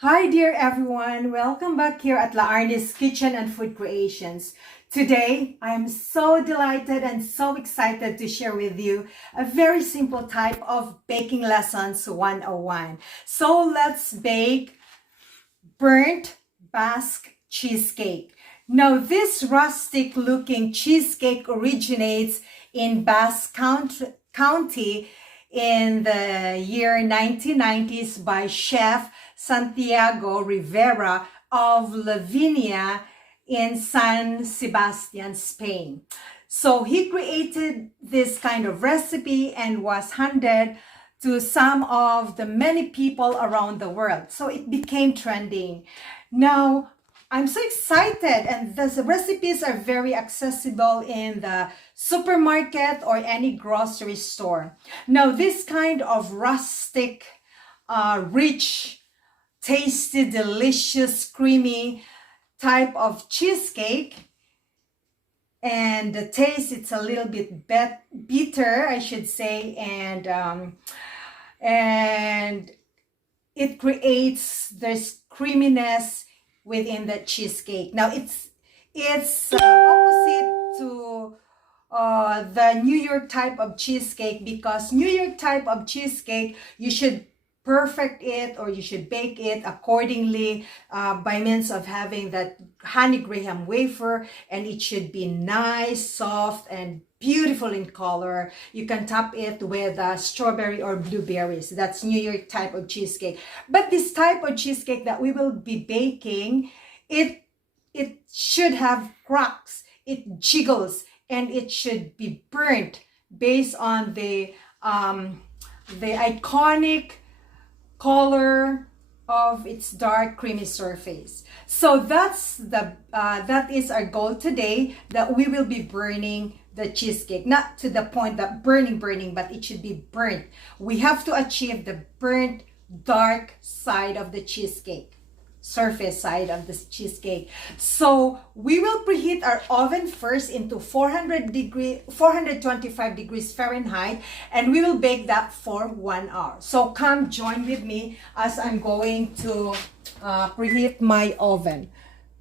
Hi dear everyone, welcome back here at La Arnis Kitchen and Food Creations. Today, I am so delighted and so excited to share with you a very simple type of baking lessons 101. So let's bake burnt Basque cheesecake. Now this rustic looking cheesecake originates in Basque County in the year 1990s by chef Santiago Rivera of Lavinia in San Sebastian, Spain. So he created this kind of recipe and was handed to some of the many people around the world. So it became trending. Now, I'm so excited, and the recipes are very accessible in the supermarket or any grocery store. Now, this kind of rustic, rich, tasty, delicious, creamy type of cheesecake, and the taste, it's a little bit bitter, I should say, and it creates this creaminess within the cheesecake. Now it's opposite to the New York type of cheesecake, because New York type of cheesecake, you should perfect it or you should bake it accordingly by means of having that honey graham wafer, and it should be nice, soft, and beautiful in color. You can top it with strawberry or blueberries. That's New York type of cheesecake. But this type of cheesecake that we will be baking, it should have cracks, it jiggles, and it should be burnt based on the iconic color of its dark creamy surface. So that is our goal today, that we will be burning the cheesecake, not to the point that burning, but it should be burnt. We have to achieve the burnt dark side of the cheesecake, surface side of this cheesecake. So we will preheat our oven first into 425 degrees Fahrenheit, and we will bake that for 1 hour. So come join with me as I'm going to preheat my oven.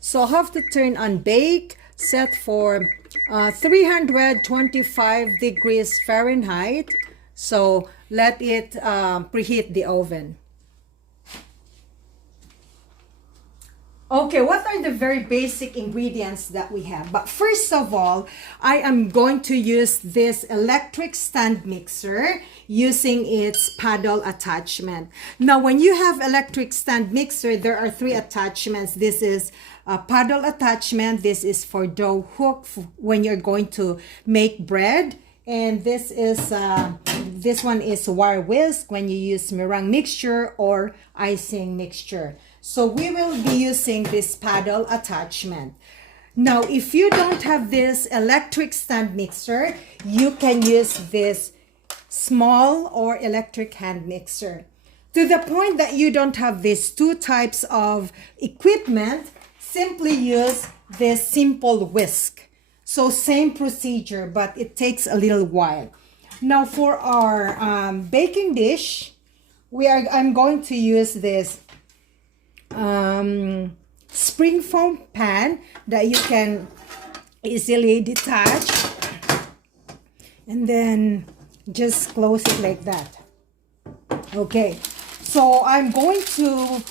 So I have to turn on bake, set for 325 degrees Fahrenheit. So let it preheat the oven. Okay, what are the very basic ingredients that we have? But first of all, I am going to use this electric stand mixer using its paddle attachment. Now, when you have electric stand mixer, there are 3 attachments. This is a paddle attachment. This is for dough hook when you're going to make bread. And this one is wire whisk when you use meringue mixture or icing mixture. So we will be using this paddle attachment. Now, if you don't have this electric stand mixer, you can use this small or electric hand mixer. To the point that you don't have these 2 types of equipment, simply use this simple whisk. So same procedure, but it takes a little while. Now for our baking dish, I'm going to use this spring foam pan that you can easily detach, and then just close it like that. Okay, so I'm going to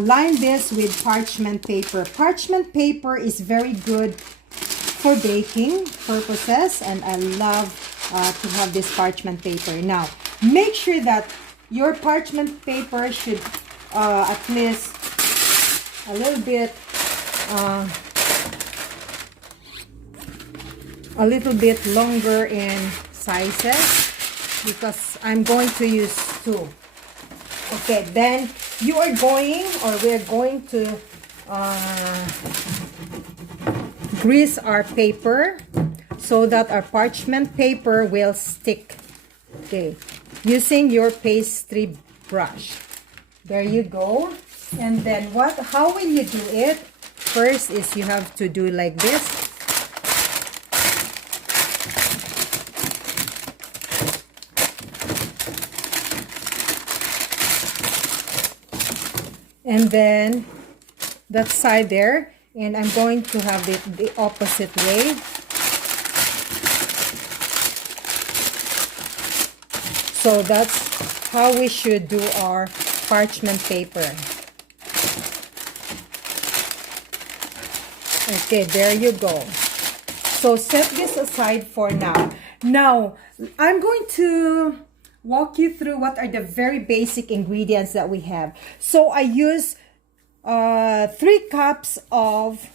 line this with parchment paper. Parchment paper is very good for baking purposes, and I love to have this parchment paper. Now, make sure that your parchment paper should at least a little bit longer in sizes, because I'm going to use 2. Okay, then we're going to grease our paper so that our parchment paper will stick. Okay, using your pastry brush. There you go. And then how will you do it? First is you have to do like this. and then that side there, and I'm going to have it the opposite way. So that's how we should do our parchment paper. Okay, there you go. So set this aside for now. Now, I'm going to walk you through what are the very basic ingredients that we have. So I use 3 cups of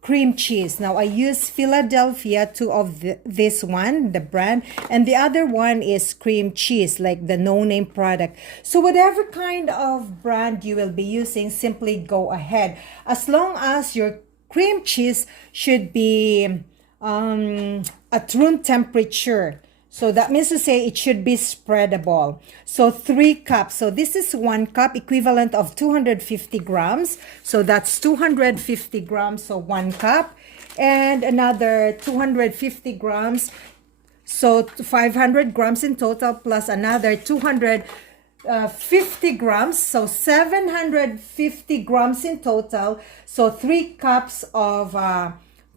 cream cheese. Now I use Philadelphia, 2 of this one, the brand, and the other one is cream cheese, like the no-name product. So whatever kind of brand you will be using, simply go ahead. As long as your cream cheese should be at room temperature. So that means to say it should be spreadable. So 3 cups. So this is 1 cup, equivalent of 250 grams. So that's 250 grams, so 1 cup. And another 250 grams. So 500 grams in total, plus another 250 grams. So 750 grams in total. So 3 cups of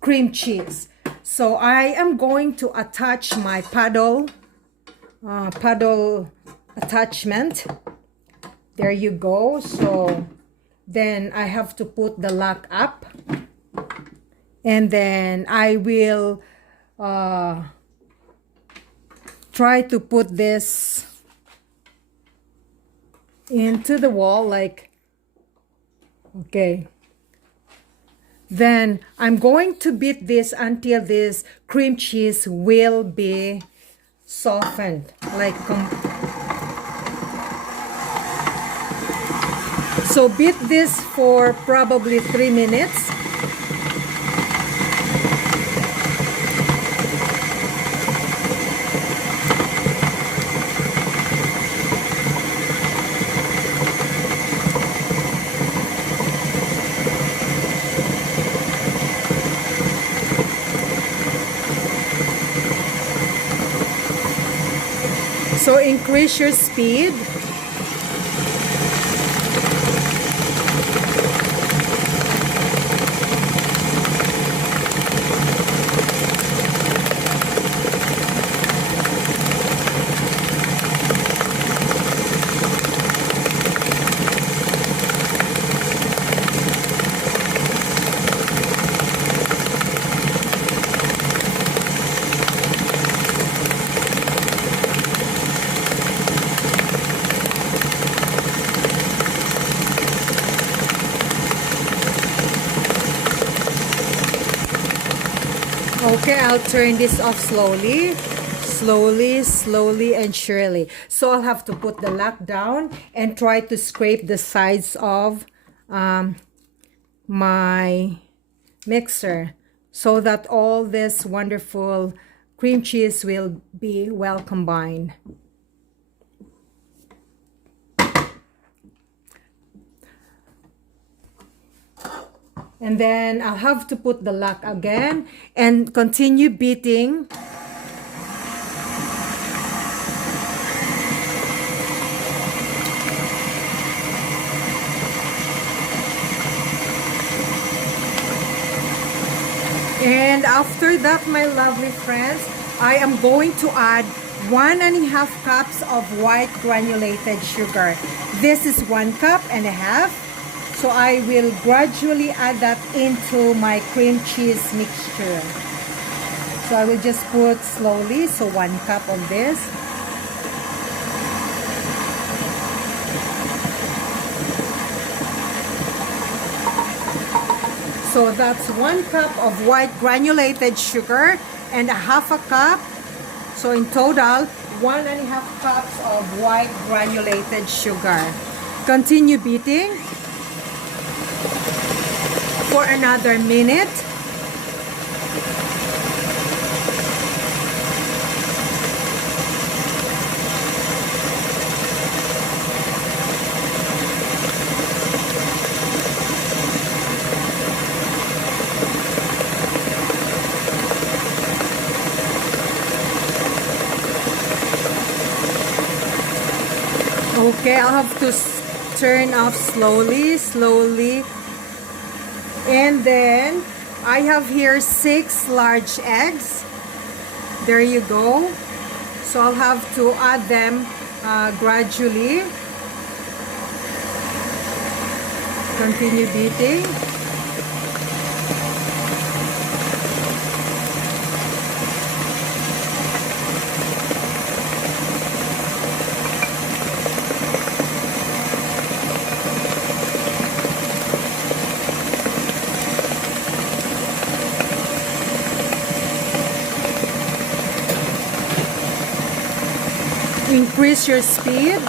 cream cheese. So I am going to attach my paddle attachment. There you go. So then I have to put the lock up, and then I will try to put this into the wall, like, okay. Then I'm going to beat this until this cream cheese will be softened, like so beat this for probably 3 minutes. So increase your speed. Okay, I'll turn this off slowly, slowly, and surely. So I'll have to put the lock down and try to scrape the sides of my mixer so that all this wonderful cream cheese will be well combined. And then I'll have to put the lock again and continue beating. And after that, my lovely friends, I am going to add 1.5 cups of white granulated sugar. This is 1.5 cups. So I will gradually add that into my cream cheese mixture. So I will just put slowly, so 1 cup of this. So that's 1 cup of white granulated sugar and 1/2 cup. So in total, 1.5 cups of white granulated sugar. Continue beating for another minute. Okay, I'll have to turn off slowly, slowly. And then I have here 6 large eggs. There you go. So I'll have to add them gradually. Continue beating. Increase your speed.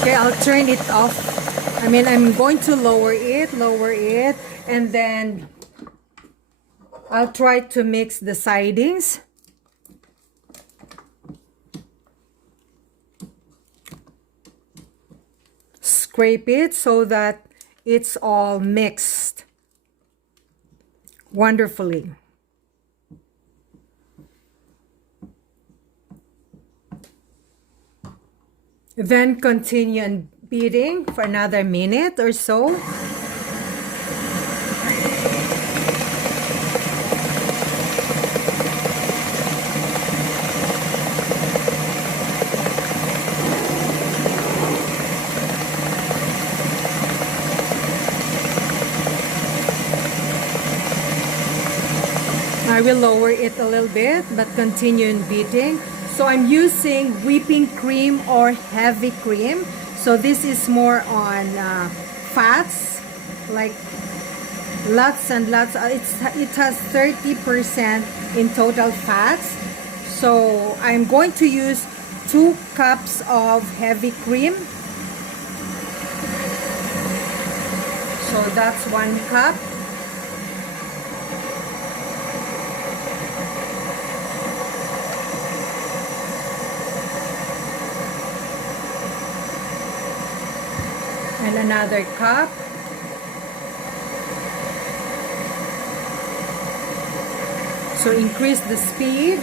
Okay, I'll turn it off. I'm going to lower it, and then I'll try to mix the sidings. Scrape it so that it's all mixed wonderfully. Then continue and beating for another minute or so. I will lower it a little bit, but continue in beating. So I'm using whipping cream or heavy cream. So this is more on fats, like lots and lots. It has 30% in total fats. So I'm going to use 2 cups of heavy cream. So that's 1 cup. And another cup. So increase the speed.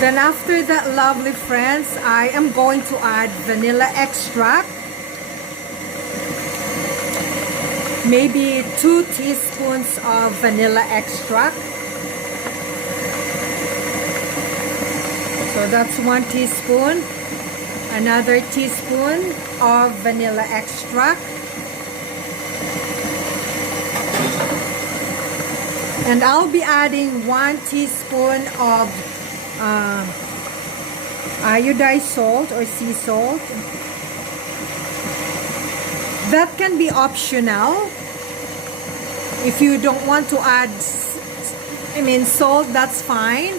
Then after that, lovely friends, I am going to add vanilla extract. Maybe 2 teaspoons of vanilla extract. So that's 1 teaspoon. Another teaspoon of vanilla extract. And I'll be adding 1 teaspoon of iodized salt or sea salt. That can be optional. If you don't want to add salt, that's fine.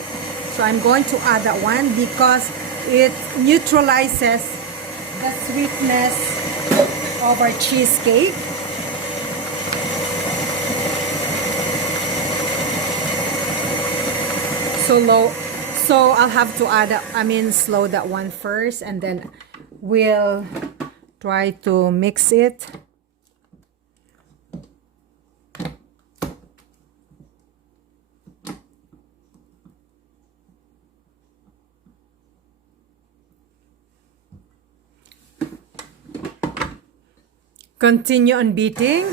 So I'm going to add that one because it neutralizes the sweetness of our cheesecake. So I'll have to add, slow that one first, and then we'll try to mix it. Continue on beating.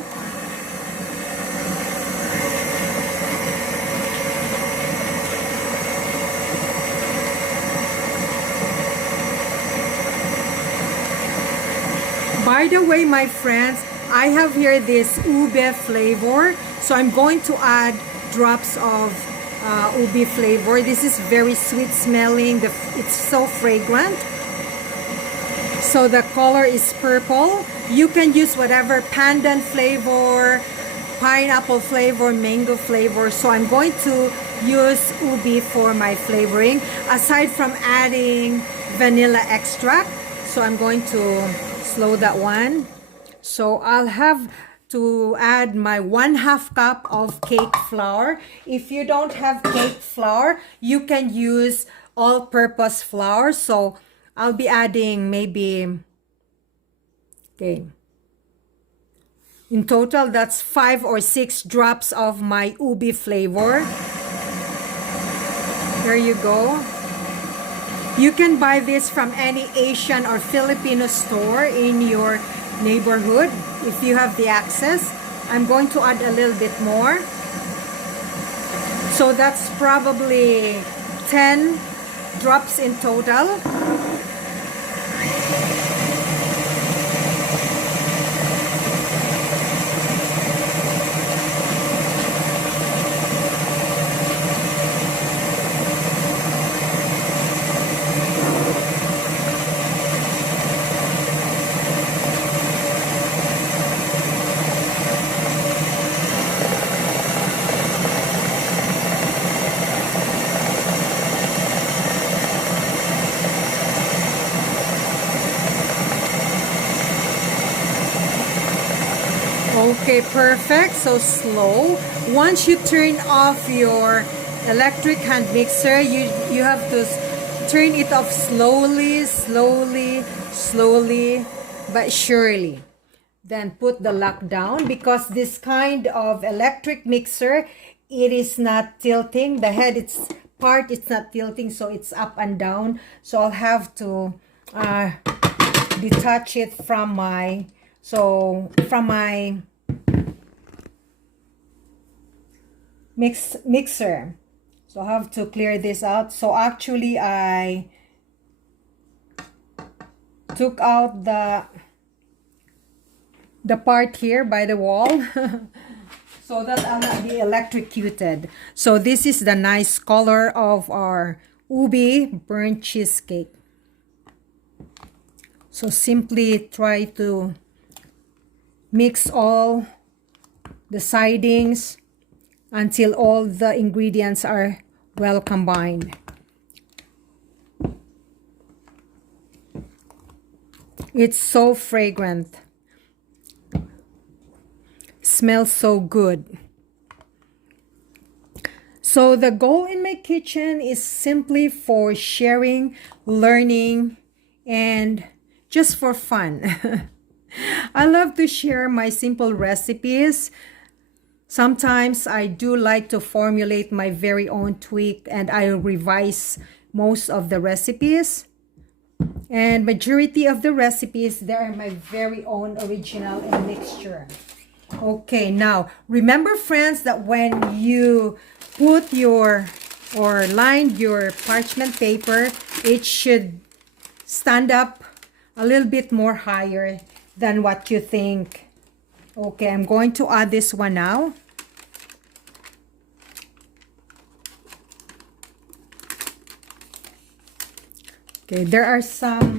By the way, my friends, I have here this ube flavor. So I'm going to add drops of ube flavor. This is very sweet smelling. It's so fragrant. So the color is purple. You can use whatever pandan flavor, pineapple flavor, mango flavor. So I'm going to use ubi for my flavoring, aside from adding vanilla extract. So I'm going to slow that one. So I'll have to add my 1/2 cup of cake flour. If you don't have cake flour, you can use all-purpose flour. So I'll be adding maybe, okay, in total that's 5 or 6 drops of my ubi flavor. There you go. You can buy this from any Asian or Filipino store in your neighborhood if you have the access. I'm going to add a little bit more. So that's probably 10 drops in total. Okay, perfect. So slow. Once you turn off your electric hand mixer, you have to turn it off slowly, but surely. Then put the lock down, because this kind of electric mixer, it is not tilting. The head, it's not tilting, so it's up and down. So I'll have to detach it from my mixer. So I have to clear this out. So actually I took out the part here by the wall so that I'll not be electrocuted. So this is the nice color of our ubi burnt cheesecake. So simply try to mix all the sidings until all the ingredients are well combined. It's so fragrant. Smells so good. So the goal in my kitchen is simply for sharing, learning, and just for fun. I love to share my simple recipes. Sometimes I do like to formulate my very own tweak, and I revise most of the recipes. And majority of the recipes, they are my very own original and mixture. Okay, now remember, friends, that when you put your or line your parchment paper, it should stand up a little bit more higher than what you think. Okay, I'm going to add this one now. Okay, there are some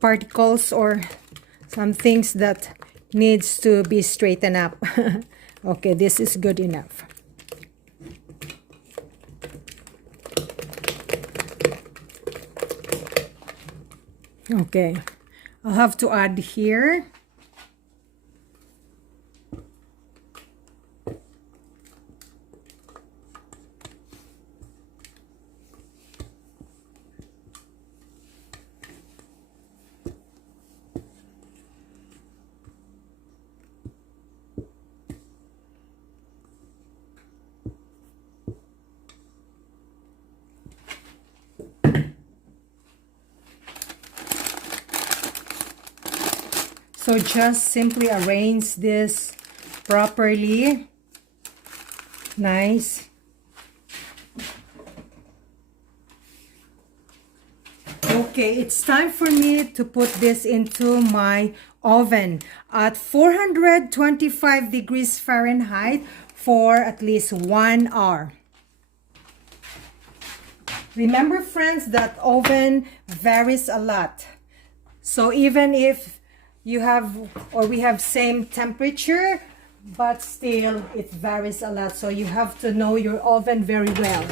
particles or some things that needs to be straightened up. Okay, this is good enough. Okay, I'll have to add here. So just simply arrange this properly. Nice. Okay, it's time for me to put this into my oven at 425 degrees Fahrenheit for at least 1 hour. Remember, friends, that oven varies a lot. So even if you have or we have same temperature, but still it varies a lot. So you have to know your oven very well.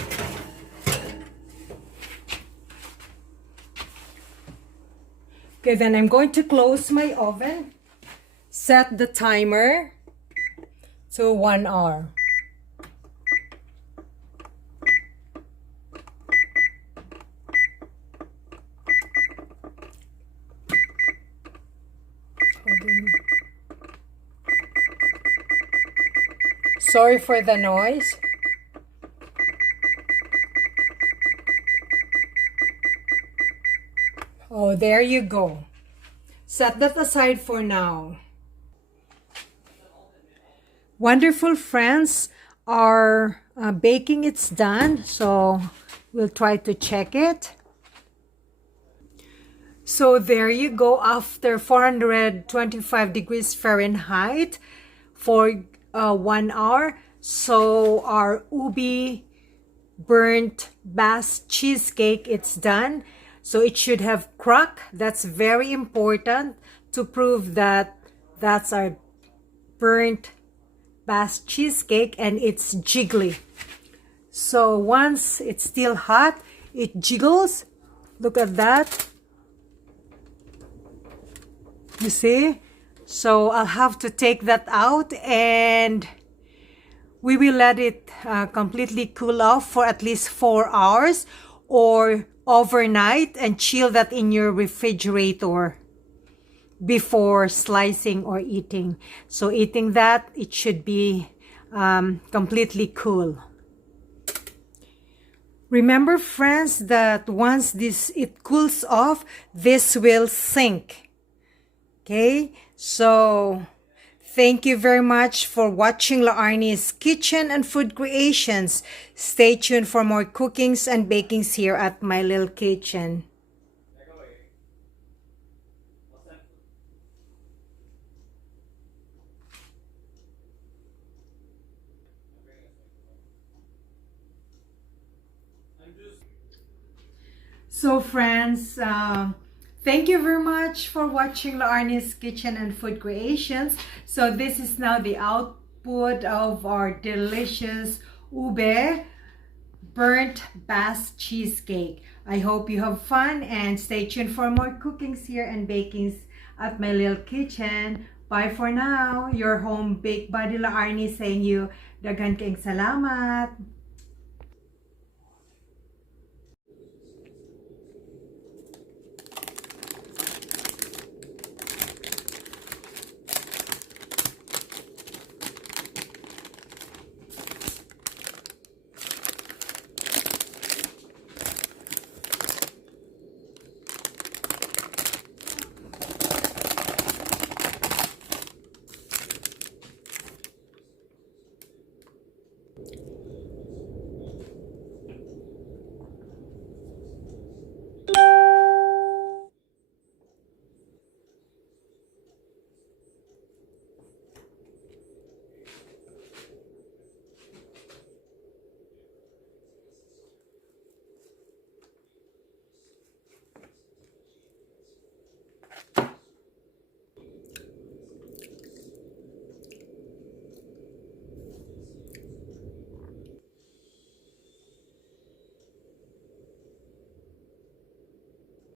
Okay, then I'm going to close my oven. Set the timer to 1 hour. Sorry for the noise. Oh, there you go. Set that aside for now. Wonderful, friends. Our baking is done, so we'll try to check it. So there you go, after 425 degrees Fahrenheit for 1 hour. So our ubi burnt Basque cheesecake, it's done. So it should have crack. That's very important to prove that that's our burnt Basque cheesecake, and it's jiggly. So once it's still hot, it jiggles. Look at that. You see? So I'll have to take that out, and we will let it completely cool off for at least 4 hours or overnight, and chill that in your refrigerator before slicing or eating. So eating that, it should be completely cool. Remember, friends, that once it cools off, this will sink. Okay, so thank you very much for watching La Arnie's Kitchen and Food Creations. Stay tuned for more cookings and bakings here at my little kitchen. So friends, thank you very much for watching La Arnie's Kitchen and Food Creations. So this is now the output of our delicious ube burnt Basque cheesecake. I hope you have fun, and stay tuned for more cookings here and bakings at my little kitchen. Bye for now. Your home baked buddy La Arnie saying you dagan kaing salamat.